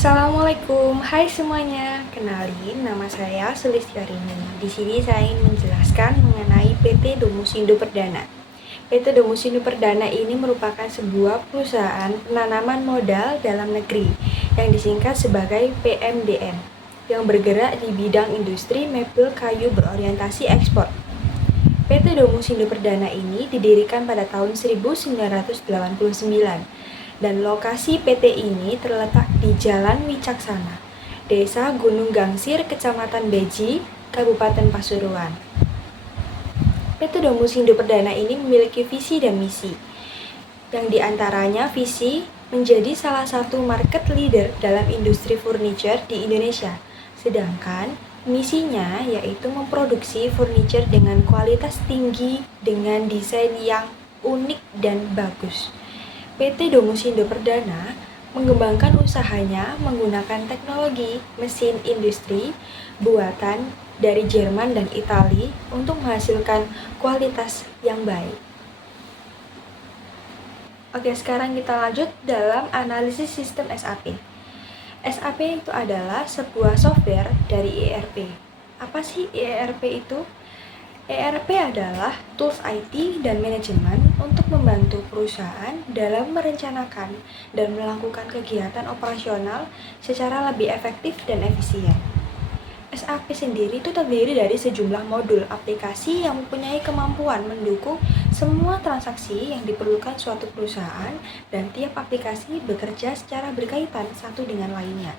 Assalamualaikum, hai semuanya. Kenalin, nama saya Sulistiarini. Di sini saya ingin menjelaskan mengenai PT Domusindo Perdana. PT Domusindo Perdana ini merupakan sebuah perusahaan penanaman modal dalam negeri yang disingkat sebagai PMDN, yang bergerak di bidang industri mebel kayu berorientasi ekspor. PT Domusindo Perdana ini didirikan pada tahun 1989. Dan lokasi PT ini terletak di Jalan Wicaksana, Desa Gunung Gangsir, Kecamatan Beji, Kabupaten Pasuruan. PT Domusindo Perdana ini memiliki visi dan misi, yang diantaranya visi menjadi salah satu market leader dalam industri furniture di Indonesia, sedangkan misinya yaitu memproduksi furniture dengan kualitas tinggi dengan desain yang unik dan bagus. PT Domusindo Perdana mengembangkan usahanya menggunakan teknologi mesin industri buatan dari Jerman dan Italia untuk menghasilkan kualitas yang baik. Oke, sekarang kita lanjut dalam analisis sistem SAP. SAP itu adalah sebuah software dari ERP. Apa sih ERP itu? ERP adalah tools IT dan manajemen untuk membantu perusahaan dalam merencanakan dan melakukan kegiatan operasional secara lebih efektif dan efisien. SAP sendiri itu terdiri dari sejumlah modul aplikasi yang mempunyai kemampuan mendukung semua transaksi yang diperlukan suatu perusahaan, dan tiap aplikasi bekerja secara berkaitan satu dengan lainnya.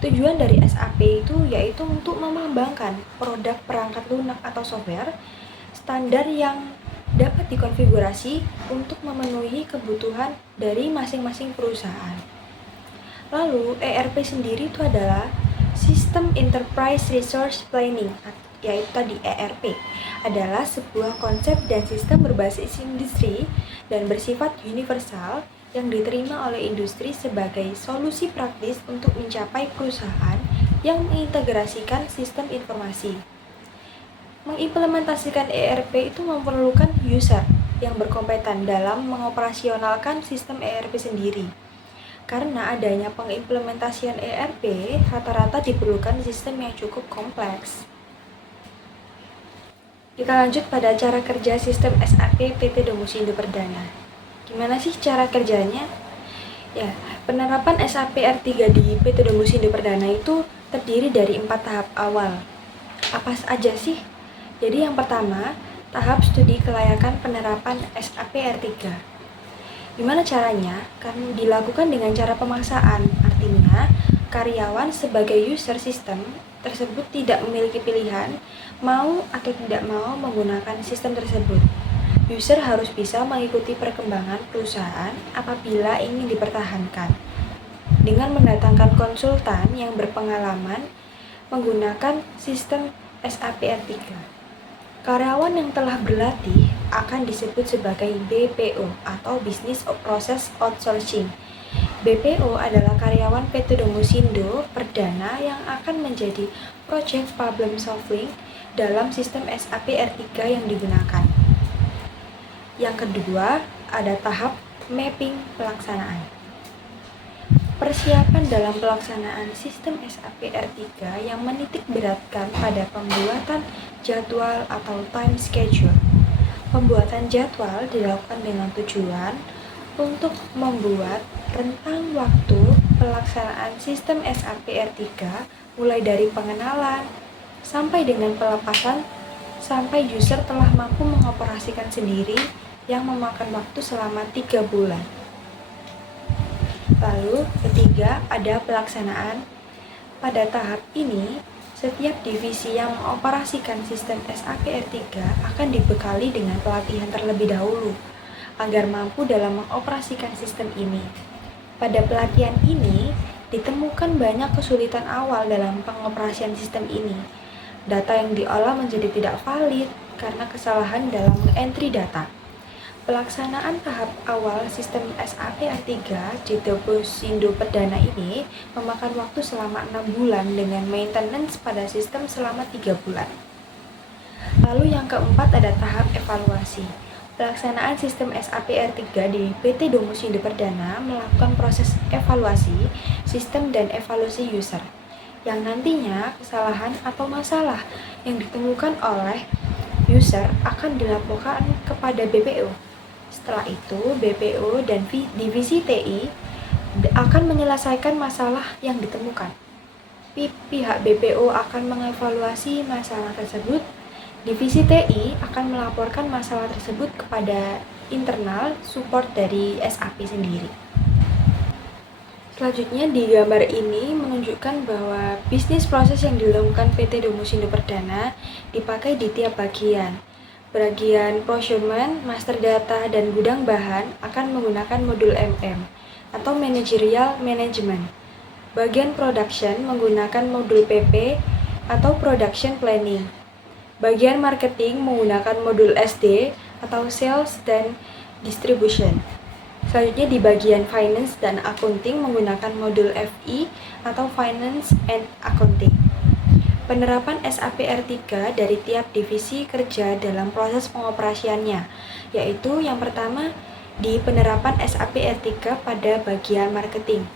Tujuan dari SAP itu yaitu untuk mengembangkan produk perangkat lunak atau software standar yang dapat dikonfigurasi untuk memenuhi kebutuhan dari masing-masing perusahaan. Lalu, ERP sendiri itu adalah System Enterprise Resource Planning, yaitu tadi ERP, adalah sebuah konsep dan sistem berbasis industri dan bersifat universal yang diterima oleh industri sebagai solusi praktis untuk mencapai perusahaan yang mengintegrasikan sistem informasi. Mengimplementasikan ERP itu memerlukan user yang berkompeten dalam mengoperasionalkan sistem ERP sendiri. Karena adanya pengimplementasian ERP, rata-rata diperlukan sistem yang cukup kompleks. Kita lanjut pada cara kerja sistem SAP PT Domusindo Perdana. Gimana sih cara kerjanya? Ya, penerapan SAP R3 di PT Domusindo Perdana itu terdiri dari 4 tahap awal. Apa aja sih? Jadi yang pertama, tahap studi kelayakan penerapan SAP R3. Gimana caranya? Kan dilakukan dengan cara pemaksaan, artinya karyawan sebagai user sistem tersebut tidak memiliki pilihan mau atau tidak mau menggunakan sistem tersebut. User harus bisa mengikuti perkembangan perusahaan apabila ingin dipertahankan dengan mendatangkan konsultan yang berpengalaman menggunakan sistem SAP R3. Karyawan yang telah berlatih akan disebut sebagai BPO atau Business Process Outsourcing. BPO adalah karyawan PT Domusindo Perdana yang akan menjadi project problem solving dalam sistem SAP R3 yang digunakan. Yang kedua, ada tahap mapping pelaksanaan. Persiapan dalam pelaksanaan sistem SAP R3 yang menitik beratkan pada pembuatan jadwal atau time schedule. Pembuatan jadwal dilakukan dengan tujuan untuk membuat rentang waktu pelaksanaan sistem SAP R3 mulai dari pengenalan sampai dengan pelepasan sampai user telah mampu mengoperasikan sendiri yang memakan waktu selama 3 bulan. Lalu ketiga, ada pelaksanaan. Pada tahap ini, setiap divisi yang mengoperasikan sistem SAP R3 akan dibekali dengan pelatihan terlebih dahulu agar mampu dalam mengoperasikan sistem ini. Pada pelatihan ini, ditemukan banyak kesulitan awal dalam pengoperasian sistem ini. Data yang diolah menjadi tidak valid karena kesalahan dalam entry data. Pelaksanaan tahap awal sistem SAP R3 di Domusindo Perdana ini memakan waktu selama 6 bulan dengan maintenance pada sistem selama 3 bulan. Lalu yang keempat ada tahap evaluasi. Pelaksanaan sistem SAP R3 di PT Domusindo Perdana melakukan proses evaluasi sistem dan evaluasi user, yang nantinya kesalahan atau masalah yang ditemukan oleh user akan dilaporkan kepada BPO. Setelah itu, BPO dan divisi TI akan menyelesaikan masalah yang ditemukan. Pihak BPO akan mengevaluasi masalah tersebut. Divisi TI akan melaporkan masalah tersebut kepada internal support dari SAP sendiri. Selanjutnya di gambar ini menunjukkan bahwa bisnis proses yang dilakukan PT Domosindo Perdana dipakai di tiap bagian. Bagian procurement, master data, dan gudang bahan akan menggunakan modul MM atau managerial management. Bagian production menggunakan modul PP atau production planning. Bagian marketing menggunakan modul SD atau sales dan distribution. Selanjutnya di bagian finance dan accounting menggunakan modul FI atau finance and accounting. Penerapan SAP R3 dari tiap divisi kerja dalam proses pengoperasiannya, yaitu yang pertama di penerapan SAP R3 pada bagian marketing.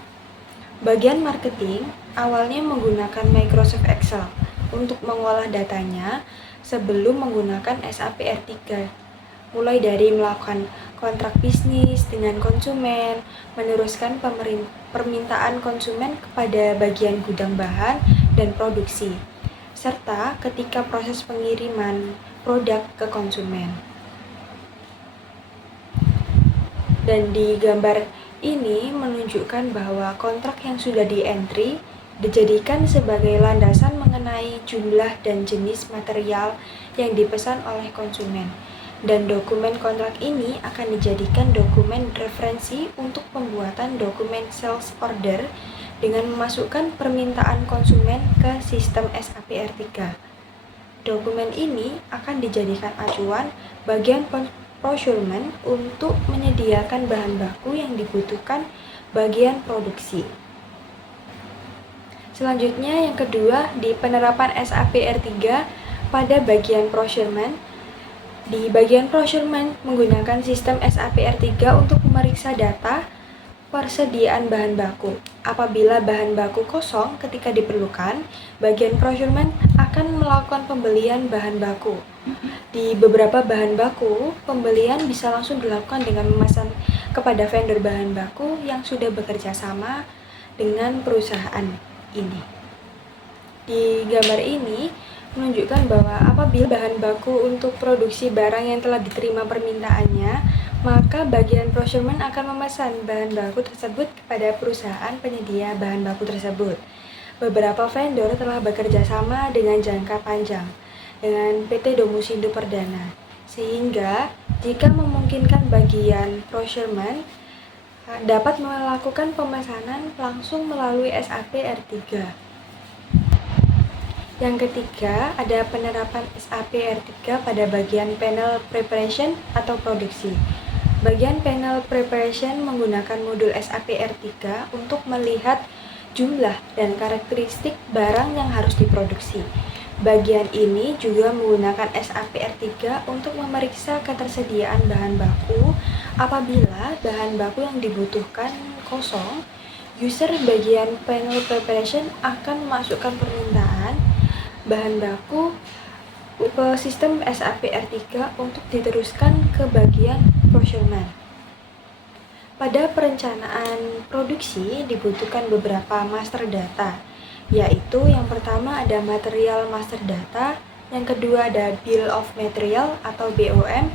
Bagian marketing awalnya menggunakan Microsoft Excel untuk mengolah datanya sebelum menggunakan SAP R3. Mulai dari melakukan kontrak bisnis dengan konsumen, meneruskan permintaan konsumen kepada bagian gudang bahan dan produksi, serta ketika proses pengiriman produk ke konsumen. Dan di gambar ini menunjukkan bahwa kontrak yang sudah di-entry dijadikan sebagai landasan mengenai jumlah dan jenis material yang dipesan oleh konsumen. Dan dokumen kontrak ini akan dijadikan dokumen referensi untuk pembuatan dokumen sales order dengan memasukkan permintaan konsumen ke sistem SAP R3. Dokumen ini akan dijadikan acuan bagian procurement untuk menyediakan bahan baku yang dibutuhkan bagian produksi. Selanjutnya yang kedua, di penerapan SAP R3 pada bagian procurement. Di bagian procurement menggunakan sistem SAP R3 untuk memeriksa data persediaan bahan baku. Apabila bahan baku kosong ketika diperlukan, bagian procurement akan melakukan pembelian bahan baku. Di beberapa bahan baku, pembelian bisa langsung dilakukan dengan memesan kepada vendor bahan baku yang sudah bekerja sama dengan perusahaan ini. Di gambar ini menunjukkan bahwa apabila bahan baku untuk produksi barang yang telah diterima permintaannya, maka bagian procurement akan memesan bahan baku tersebut kepada perusahaan penyedia bahan baku tersebut. Beberapa vendor telah bekerja sama dengan jangka panjang dengan PT Domosindo Perdana, sehingga jika memungkinkan bagian procurement dapat melakukan pemesanan langsung melalui SAP R3. Yang ketiga, ada penerapan SAP R3 pada bagian panel preparation atau produksi. Bagian panel preparation menggunakan modul SAP R3 untuk melihat jumlah dan karakteristik barang yang harus diproduksi. Bagian ini juga menggunakan SAP R3 untuk memeriksa ketersediaan bahan baku. Apabila bahan baku yang dibutuhkan kosong, user bagian panel preparation akan memasukkan permintaan bahan baku ke sistem SAP R3 untuk diteruskan ke bagian procurement. Pada perencanaan produksi dibutuhkan beberapa master data, yaitu yang pertama ada material master data, yang kedua ada bill of material atau BOM,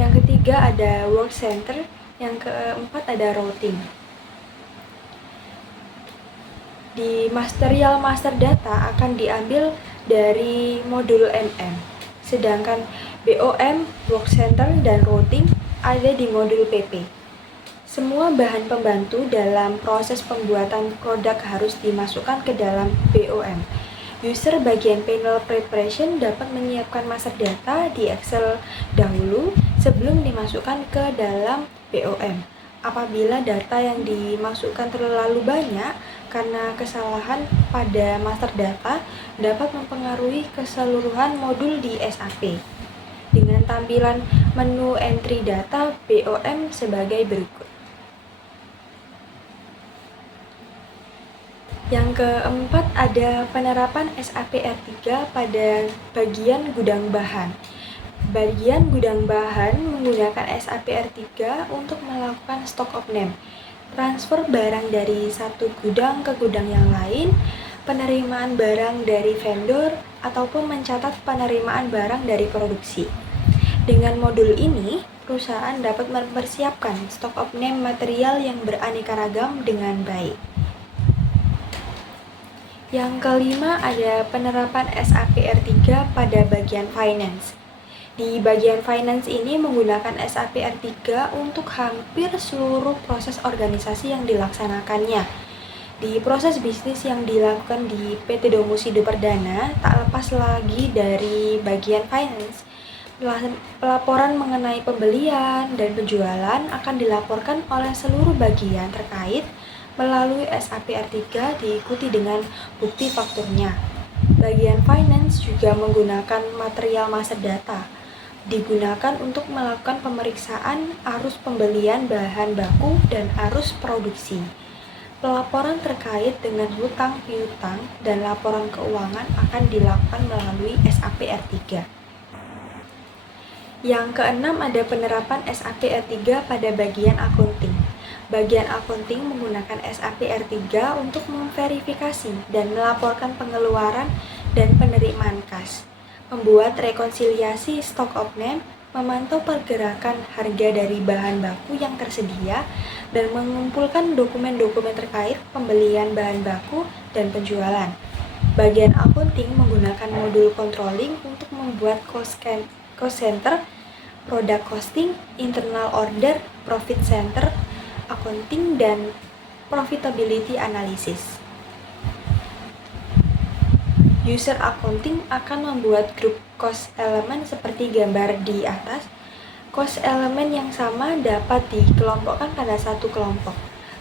yang ketiga ada work center, yang keempat ada routing. Di material master data akan diambil dari modul MM, sedangkan BOM, work center, dan routing ada di modul PP. Semua bahan pembantu dalam proses pembuatan produk harus dimasukkan ke dalam BOM. User bagian panel preparation dapat menyiapkan master data di Excel dahulu sebelum dimasukkan ke dalam BOM. Apabila data yang dimasukkan terlalu banyak karena kesalahan pada master data dapat mempengaruhi keseluruhan modul di SAP. Dengan tampilan menu entry data BOM sebagai berikut. Yang keempat ada penerapan SAP R3 pada bagian gudang bahan. Bagian gudang bahan menggunakan SAP R3 untuk melakukan stock of name, transfer barang dari satu gudang ke gudang yang lain, penerimaan barang dari vendor, ataupun mencatat penerimaan barang dari produksi. Dengan modul ini, perusahaan dapat mempersiapkan stock of name material yang beraneka ragam dengan baik. Yang kelima ada penerapan SAP R3 pada bagian finance. Di bagian finance ini menggunakan SAP R3 untuk hampir seluruh proses organisasi yang dilaksanakannya. Di proses bisnis yang dilakukan di PT Domosindo Perdana, tak lepas lagi dari bagian finance. Pelaporan mengenai pembelian dan penjualan akan dilaporkan oleh seluruh bagian terkait melalui SAP R3 diikuti dengan bukti fakturnya. Bagian finance juga menggunakan material master data, digunakan untuk melakukan pemeriksaan arus pembelian bahan baku dan arus produksi. Pelaporan terkait dengan hutang piutang dan laporan keuangan akan dilakukan melalui SAP R3. Yang keenam ada penerapan SAP R3 pada bagian accounting. Bagian accounting menggunakan SAP R3 untuk memverifikasi dan melaporkan pengeluaran dan penerimaan kas, membuat rekonsiliasi stock of name, memantau pergerakan harga dari bahan baku yang tersedia, dan mengumpulkan dokumen-dokumen terkait pembelian bahan baku dan penjualan. Bagian accounting menggunakan modul controlling untuk membuat cost center, product costing, internal order, profit center, accounting, dan profitability analysis. User accounting akan membuat grup cost elemen seperti gambar di atas. Cost elemen yang sama dapat dikelompokkan pada satu kelompok.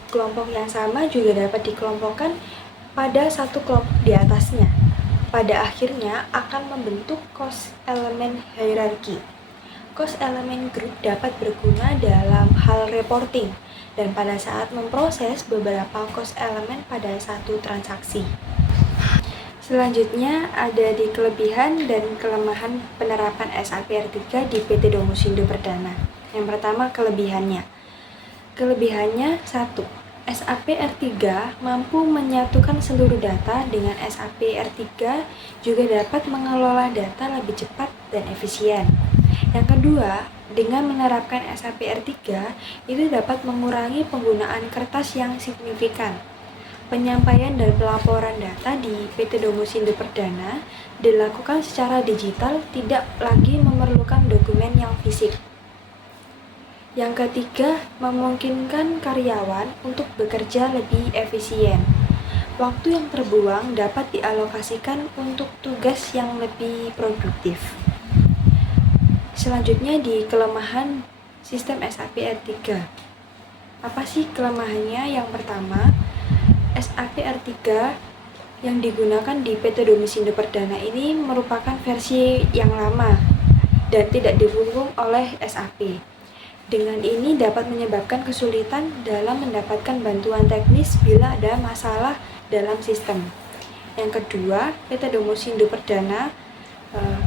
Kelompok yang sama juga dapat dikelompokkan pada satu kelompok di atasnya. Pada akhirnya akan membentuk cost elemen hierarki. Cost elemen group dapat berguna dalam hal reporting dan pada saat memproses beberapa cost elemen pada satu transaksi. Selanjutnya ada di kelebihan dan kelemahan penerapan SAP R3 di PT Domosindo Perdana. Yang pertama, kelebihannya. Kelebihannya 1. SAP R3 mampu menyatukan seluruh data. Dengan SAP R3 juga dapat mengelola data lebih cepat dan efisien. Yang kedua, dengan menerapkan SAP R3 itu dapat mengurangi penggunaan kertas yang signifikan. Penyampaian dan pelaporan data di PT Domosindo Perdana dilakukan secara digital, tidak lagi memerlukan dokumen yang fisik. Yang ketiga, memungkinkan karyawan untuk bekerja lebih efisien. Waktu yang terbuang dapat dialokasikan untuk tugas yang lebih produktif. Selanjutnya di kelemahan sistem SAP R3. Apa sih kelemahannya? Yang pertama, SAP R3 yang digunakan di PT Domosindo Perdana ini merupakan versi yang lama dan tidak didukung oleh SAP. Dengan ini dapat menyebabkan kesulitan dalam mendapatkan bantuan teknis bila ada masalah dalam sistem. Yang kedua, PT Domosindo Perdana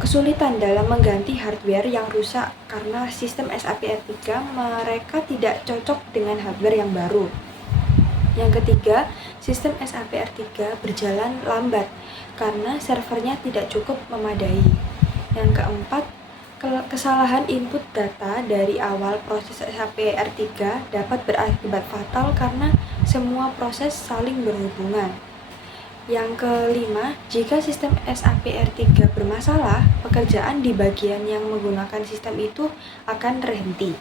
kesulitan dalam mengganti hardware yang rusak karena sistem SAP R3 mereka tidak cocok dengan hardware yang baru. Yang ketiga, sistem SAP R3 berjalan lambat karena servernya tidak cukup memadai. Yang keempat, kesalahan input data dari awal proses SAP R3 dapat berakibat fatal karena semua proses saling berhubungan. Yang kelima, jika sistem SAP R3 bermasalah, pekerjaan di bagian yang menggunakan sistem itu akan terhenti.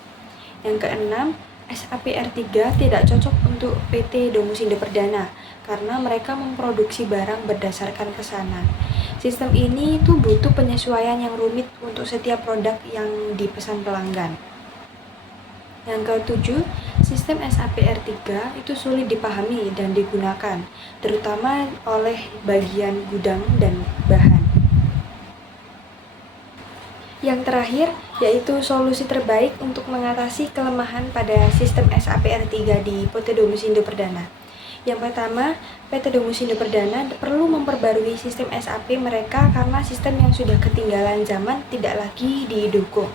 Yang keenam, SAP R3 tidak cocok untuk PT Domosindo Perdana karena mereka memproduksi barang berdasarkan pesanan. Sistem ini itu butuh penyesuaian yang rumit untuk setiap produk yang dipesan pelanggan. Yang ketujuh, sistem SAP R3 itu sulit dipahami dan digunakan, terutama oleh bagian gudang dan bahan. Yang terakhir, yaitu solusi terbaik untuk mengatasi kelemahan pada sistem SAP R3 di PT Domosindo Perdana, Yang pertama, PT Domusindo Perdana perlu memperbarui sistem SAP mereka karena sistem yang sudah ketinggalan zaman tidak lagi didukung.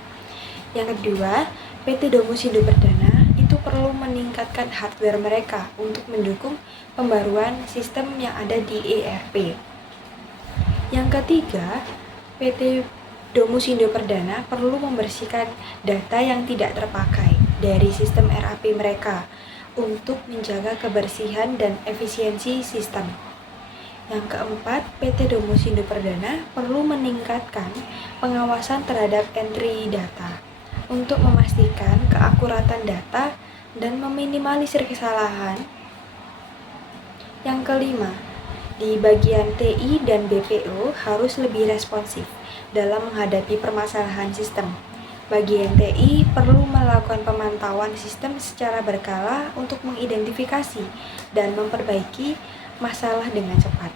Yang kedua, PT Domusindo Perdana itu perlu meningkatkan hardware mereka untuk mendukung pembaruan sistem yang ada di ERP. Yang ketiga, PT Domusindo Perdana perlu membersihkan data yang tidak terpakai dari sistem RAP mereka untuk menjaga kebersihan dan efisiensi sistem. Yang keempat, PT Domusindo Perdana perlu meningkatkan pengawasan terhadap entry data untuk memastikan keakuratan data dan meminimalisir kesalahan. Yang kelima, di bagian TI dan BPO harus lebih responsif dalam menghadapi permasalahan sistem. Bagian TI perlu melakukan pemantauan sistem secara berkala untuk mengidentifikasi dan memperbaiki masalah dengan cepat.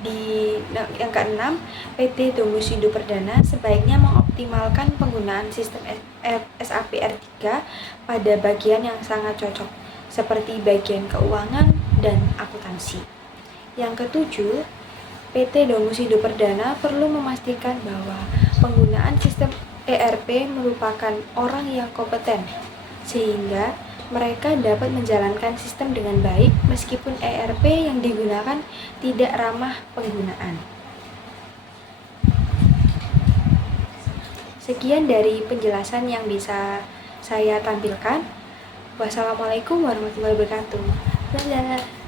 Di yang keenam, PT Domusindo Perdana sebaiknya mengoptimalkan penggunaan sistem SAP R3 pada bagian yang sangat cocok, seperti bagian keuangan dan akuntansi. Yang ketujuh, PT Domusindo Perdana perlu memastikan bahwa penggunaan sistem ERP merupakan orang yang kompeten, sehingga mereka dapat menjalankan sistem dengan baik meskipun ERP yang digunakan tidak ramah penggunaan. Sekian dari penjelasan yang bisa saya tampilkan. Wassalamualaikum warahmatullahi wabarakatuh. Dadah.